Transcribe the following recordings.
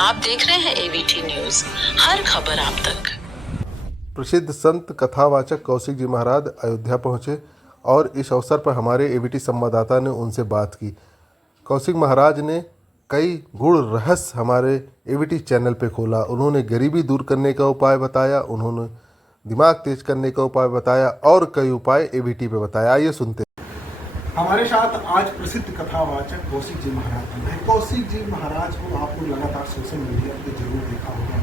आप देख रहे हैं एवीटी न्यूज, हर खबर आप तक। प्रसिद्ध संत कथावाचक कौशिक जी महाराज अयोध्या पहुंचे और इस अवसर पर हमारे एवीटी संवाददाता ने उनसे बात की। कौशिक महाराज ने कई गूढ़ रहस्य हमारे एवीटी चैनल पे खोला। उन्होंने गरीबी दूर करने का उपाय बताया, उन्होंने दिमाग तेज करने का उपाय बताया और कई उपाय एवीटी पे बताया। आइए सुनते हैं। हमारे साथ आज प्रसिद्ध कथावाचक कौशिक जी महाराज हैं। कौशिक जी महाराज को आप लोग लगातार सोशल मीडिया पे जरूर देखा होगा,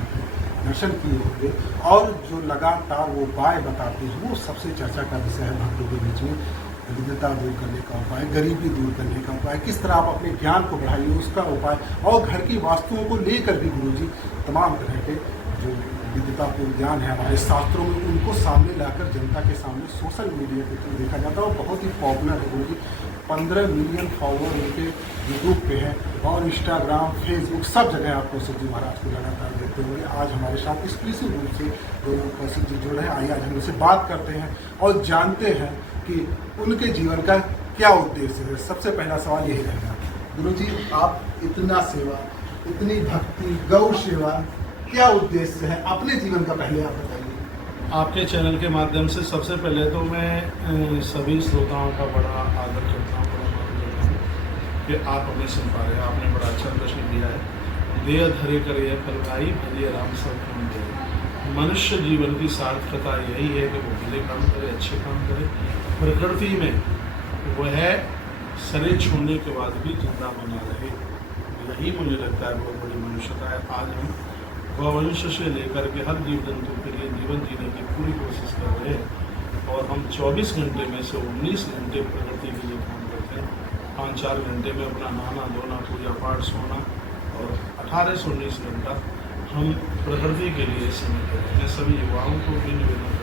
दर्शन किए होंगे और जो लगातार वो उपाय बताते हैं वो सबसे चर्चा का विषय है भक्तों के बीच में। दरिद्रता दूर करने का उपाय, गरीबी दूर करने का उपाय, किस तरह आप अपने ज्ञान को बढ़ाइए उसका उपाय, और घर की वास्तुओं को लेकर भी गुरुजी तमाम तरह के जो विद्वतापूर्ण ज्ञान है हमारे शास्त्रों में उनको सामने लाकर जनता के सामने सोशल मीडिया के थ्रू देखा जाता है। और बहुत ही पॉपुलर है गुरुजी, 15 मिलियन फॉलोअर उनके यूट्यूब पे हैं और इंस्टाग्राम, फेसबुक सब जगह आप कौशिक जी महाराज को लगातार देखते होंगे। आज हमारे साथ एक्सक्लूसिव रूप से कौशिक जी जुड़ रहे हैं। आइए आज हम उनसे बात करते हैं और जानते हैं कि उनके जीवन का क्या उद्देश्य है। सबसे पहला सवाल यही रहेगा, गुरुजी आप इतना सेवा, इतनी भक्ति, गौ सेवा, क्या उद्देश्य है अपने जीवन का, पहले आप बताइए। आपके चैनल के माध्यम से सबसे पहले तो मैं सभी श्रोताओं का बड़ा आदर करता हूँ, बड़ा मान करता हूँ कि आप हमें सुन पा रहे हैं। आपने बड़ा अच्छा प्रश्न दिया है। देह धरे करे फलदाई भले राम सब काम करे। मनुष्य जीवन की सार्थकता यही है कि वो भले काम करे, अच्छे काम करे। प्रकृति में वह शरीर छोड़ने के बाद भी जिंदा बना रहे, यही मुझे लगता है बहुत बड़ी मनुष्यता है। आज हम गौवंश से लेकर के हर जीव जंतु के लिए जीवन जीने की पूरी कोशिश कर रहे हैं और हम 24 घंटे में से 19 घंटे प्रकृति के लिए काम करते हैं। 5-4 घंटे में अपना नहाना धोना, पूजा पाठ, सोना और 18 से 19 घंटा हम प्रकृति के लिए समय देते हैं। मैं सभी युवाओं को भी निवेदन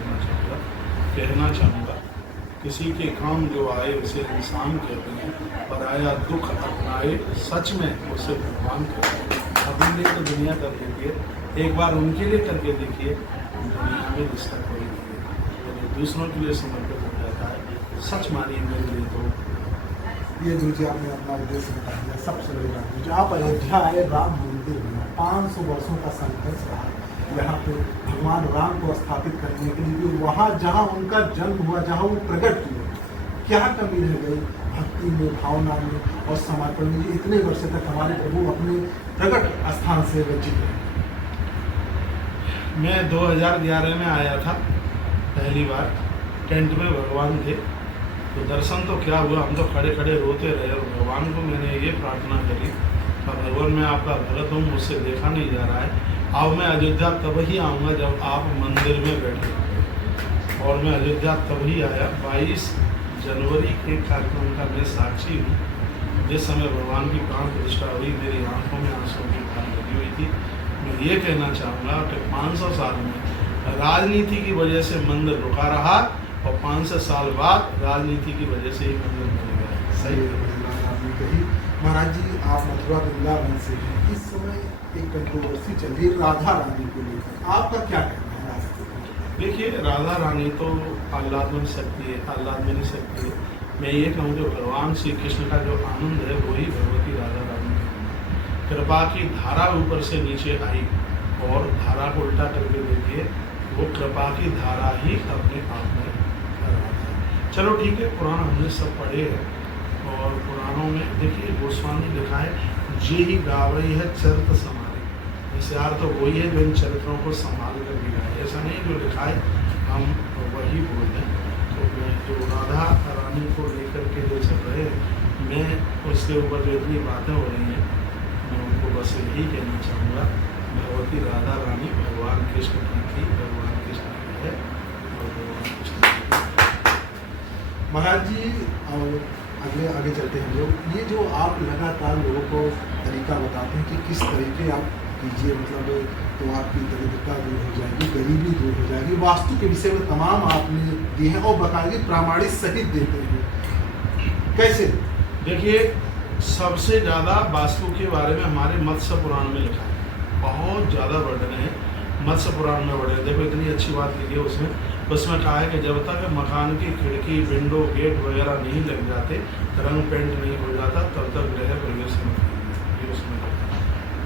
कहना चाहूँगा, किसी के काम जो आए उसे इंसान कहते हैं, पराया दुख अपनाए सच में उसे भगवान कहते हैं। अपने लिए तो दुनिया कर देती है, एक बार उनके लिए करके देखिए, दुनिया में रिश्ता कोई नहीं है। जो दूसरों के लिए समर्पित हो जाता है, सच मानिए मेरे लिए तो ये गुरुजी आपने अपना उद्देश्य बता दिया। सबसे बड़ी बात जो आप अयोध्या आए, राम मंदिर में 500 वर्षों का संघर्ष रहा यहाँ पे भगवान राम को स्थापित करने के लिए। वहाँ जहाँ उनका जन्म हुआ, जहाँ वो प्रकट हुए, क्या कमी रह गई भक्ति में, भावना में और समर्पण में। इतने वर्ष तक हमारे प्रभु अपने प्रकट स्थान से वंचित रहे। मैं 2011 में आया था पहली बार, टेंट में भगवान थे, तो दर्शन तो क्या हुआ, हम तो खड़े खड़े रोते रहे और भगवान को मैंने ये प्रार्थना करी, भगवान मैं आपका भगत हूँ, मुझसे देखा नहीं जा रहा है, अब मैं अयोध्या तब ही आऊँगा जब आप मंदिर में बैठे। और मैं अयोध्या तब ही आया। 22 जनवरी के कार्यक्रम का मैं साक्षी हूँ। जिस समय भगवान की प्राण प्रतिष्ठा हुई, मेरी आंखों में आंसुओं की धार लगी हुई थी। मैं ये कहना चाहूँगा कि 500 साल में राजनीति की वजह से मंदिर रुका रहा और 500 साल बाद राजनीति की वजह से ही मंदिर बन गया। सही आपने कही। महाराज जी आप मथुरा वृंदावन से हैं, इस समय एक कंट्रोवर्सी चल रही है राधा रानी को लेकर, आपका क्या कहना है? देखिए, राधा रानी तो आह्लादमय शक्ति है, आह्लादमय शक्ति है। मैं ये कहूँ कि भगवान श्री कृष्ण का जो आनंद है वही भगवती राधा रानी है। कृपा की धारा ऊपर से नीचे आई और धारा को उल्टा करके देखिए, वो कृपा की धारा ही अपने आप में चलो ठीक है, पुराण हमने सब पढ़े हैं और पुराणों में देखिए गोस्वामी लिखा है, जे ही गावई है चरित्र समारे। जैसे अर्थ तो वही है जो इन चरित्रों को संभाल कर दिया है, ऐसा नहीं जो लिखा है हम वही बोल दें। तो मैं जो राधा रानी को लेकर के जो चल रहे हैं, मैं उसके ऊपर जो इतनी बातें हो रही हैं, मैं उनको बस यही कहना चाहूँगा, भगवती राधा रानी भगवान कृष्ण की थी, भगवान कृष्ण की है और भगवान कृष्ण की। महाराज जी और आगे चलते हैं लोग, ये जो आप लगातार लोगों को तरीका बताते हैं कि किस तरीके आप कीजिए, मतलब तो आपकी दरिद्रता दूर हो जाएगी, गरीबी दूर हो जाएगी, वास्तु के विषय में तमाम आपने दिए हैं और बकायदे प्रामाणिक सहित देते हैं। कैसे? देखिए, सबसे ज़्यादा वास्तु के बारे में हमारे मत्स्य पुराण में लिखा है, बहुत ज़्यादा वर्णन है मत्स्य पुराण में वर्णन। देखो इतनी अच्छी बात लिखी है उसमें कहा है कि जब तक मकान की खिड़की, विंडो, गेट वगैरह नहीं लग जाते, रंग पेंट नहीं हो जाता, तब तक गृह प्रवेश नहीं। ये उसमें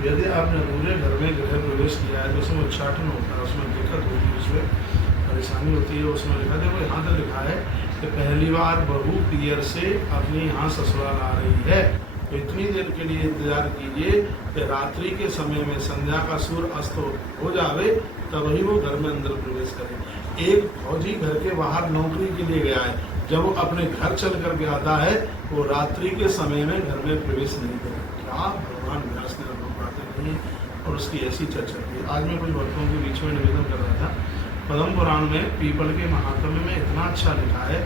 यदि आपने पूरे घर में गृह प्रवेश किया है तो उसमें उच्चाटन होता है, उसमें दिक्कत होती है, उसमें परेशानी होती है। उसमें लिखा देखो यहाँ तक लिखा है कि पहली बार बहू पियर से अपने यहाँ ससुराल आ रही है तो इतनी देर के लिए इंतजार कीजिए कि रात्रि के समय में संध्या का सूर्य अस्त हो जावे तब ही वो घर में अंदर प्रवेश करे। एक फौजी घर के बाहर नौकरी के लिए गया है, जब वो अपने घर चल कर के आता है वो रात्रि के समय में घर में प्रवेश नहीं करे। क्या भगवान व्यास ने बातें नहीं और उसकी ऐसी चर्चा की। आज मैं कुछ भक्तों के बीच में निवेदन कर रहा था, पद्म पुराण में पीपल के महात्म्य में इतना अच्छा लिखा है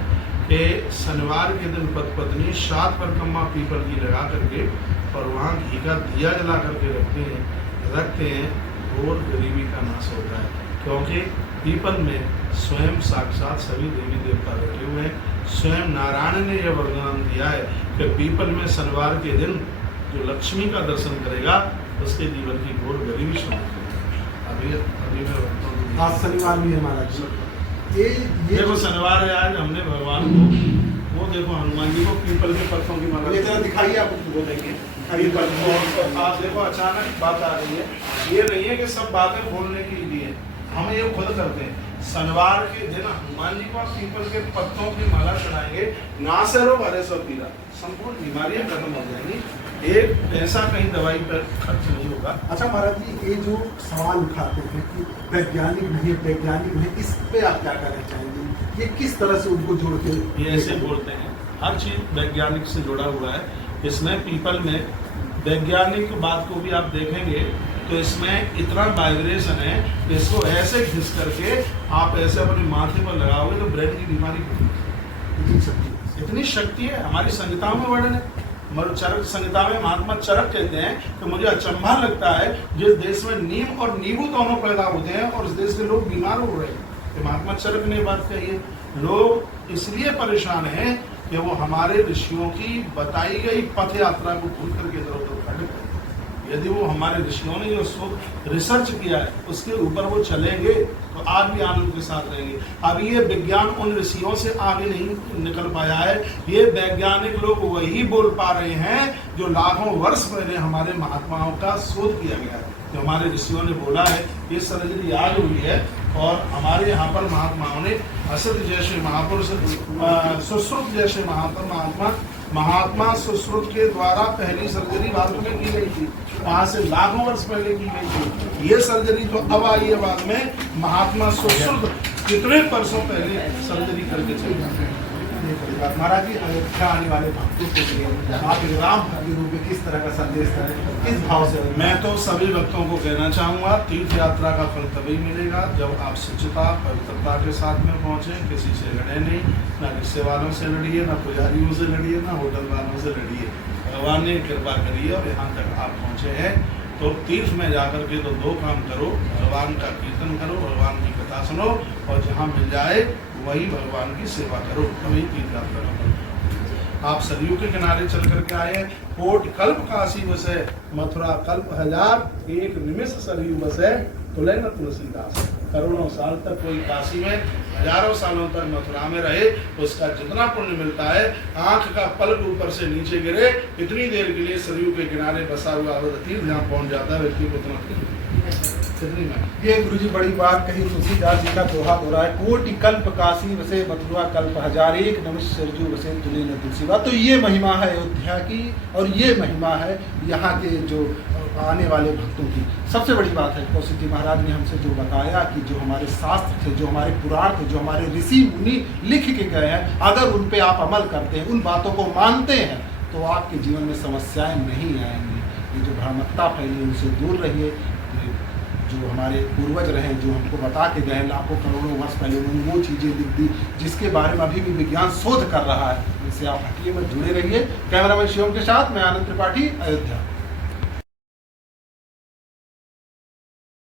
कि शनिवार के दिन पति पत्नी 7 परिक्रमा पीपल की लगा करके और वहाँ घी का दिया जला करके रखते हैं और गरीबी का नाश होता है, क्योंकि पीपल में स्वयं साक्षात सभी देवी देवता बैठे हुए हैं। स्वयं नारायण ने यह वरदान दिया है कि पीपल में शनिवार के दिन जो लक्ष्मी का दर्शन करेगा उसके जीवन की घोर गरीबी समाप्त होगी। अभी मैं आज शनिवार भी है महाराज। ये देखो शनिवार है आज, हमने भगवान को वो देखो हनुमान जी को पीपल के पत्तों की माला ये जरा दिखाइए, आप बोलेंगे पीपल को आप देखो अचानक बात आ रही है। ये नहीं है कि सब बातें बोलने के लिए, हम ये खुद करते हैं। शनिवार के दिन हनुमान जी को आप पीपल के पत्तों की माला चढ़ाएंगे, ना से रोग हरे सब पीला, संपूर्ण बीमारियां खत्म हो जाएंगी, एक पैसा कहीं दवाई पर खर्च नहीं होगा। अच्छा महाराज जी, ये जो सवाल उठाते हैं कि वैज्ञानिक नहीं वैज्ञानिक नहीं, इस पे आप क्या कहना चाहेंगे? ये किस तरह से उनको जोड़ के ये ऐसे बोलते हैं, हर चीज वैज्ञानिक से जुड़ा हुआ है। इसमें पीपल में वैज्ञानिक बात को भी आप देखेंगे तो इसमें इतना वाइब्रेशन है कि इसको ऐसे घिस करके आप ऐसे अपने माथे पर लगाओगे तो ब्रेन की बीमारी इतनी शक्ति है। हमारी संहिताओं में वर्णन है, चरक संहिता में महात्मा चरक कहते हैं कि मुझे अचंभा लगता है जिस देश में नीम और नींबू दोनों पैदा होते हैं और उस देश के लोग बीमार हो रहे हैं। महात्मा चरक ने बात कही है। लोग इसलिए परेशान हैं कि वो हमारे ऋषियों की बताई गई पथ यात्रा को भूल करके इधर उधर भटक रहे। यदि वो हमारे ऋषियों ने जो रिसर्च किया है उसके ऊपर वो चलेंगे तो आज भी आनंद के साथ रहेंगे। अब ये विज्ञान उन ऋषियों से आगे नहीं निकल पाया है, ये वैज्ञानिक लोग वही बोल पा रहे हैं जो लाखों वर्ष पहले हमारे महात्माओं का शोध किया गया है, जो हमारे ऋषियों ने बोला है। ये सर्जरी आज हुई है और हमारे यहाँ पर महात्माओं ने असत जैसे महापुरुष, सुश्रुत जैसे महात्मा सुश्रुत के द्वारा पहली सर्जरी भारत में की गई थी, वहां से लाखों वर्ष पहले की गई थी। ये सर्जरी तो अब आई है बाद में, महात्मा सुश्रुत कितने वर्षों पहले सर्जरी करके चले जाते हैं। महाराज जी, अयोध्या आने वाले भक्तों के लिए आप राम भक्त के रूप में किस तरह का संदेश करें, किस भाव से? मैं तो सभी भक्तों को कहना चाहूँगा, तीर्थ यात्रा का फल तभी मिलेगा जब आप शुचिता पवित्रता के साथ में पहुँचे, किसी से लड़े नहीं, ना रिश्ते वालों से लड़िए, ना पुजारियों से लड़िए, ना होटल वालों से लड़िए। भगवान ने कृपा करी और यहाँ तक आप पहुँचे हैं तो तीर्थ में जाकर के तो 2 काम करो, भगवान का कीर्तन करो, भगवान की कथा सुनो और जहाँ मिल जाए वही भगवान की सेवा करो, तभी तीर्थ यात्रा करो। आप सरयू के किनारे चल करके आए हैं, कोट कल्प काशी बसे, मथुरा कल्प हजार, एक निमिष सरयू बसे, तुले न तुलसीदास। करोड़ों साल तक कोई काशी में, हजारों सालों तक मथुरा में रहे, उसका जितना पुण्य मिलता है, आंख का पलक ऊपर से नीचे गिरे, इतनी देर के लिए सरयू के किनारे बसा हुआ तीर्थ जहाँ पहुँच जाता है व्यक्ति को उतना ये गुरुजी बड़ी बात कही। तुलसीदास जी का दोहा हो रहा है, कोटि कल्प काशी बसे, मथुरा कल्प हजार, एक निमिष सरयू बसे, तुले न तुलसीदास। तो ये महिमा है अयोध्या की और ये महिमा है यहाँ के जो आने वाले भक्तों की। सबसे बड़ी बात है कौशिक जी महाराज ने हमसे जो बताया कि जो हमारे शास्त्र थे, जो हमारे पुराण थे, जो हमारे ऋषि मुनि लिख के गए हैं, अगर उन पे आप अमल करते हैं, उन बातों को मानते हैं तो आपके जीवन में समस्याएं नहीं आएंगी। ये जो भ्रामकता फैली उनसे दूर रहिए। जो हमारे पूर्वज रहे, जो हमको बता के गए लाखों करोड़ों वर्ष पहले, उन्होंने वो चीज़ें लिख दी जिसके बारे में अभी भी विज्ञान शोध कर रहा है। इनसे आप हटिए मत, जुड़े रहिए। कैमरामैन शिवम के साथ मैं आनंद त्रिपाठी, अयोध्या।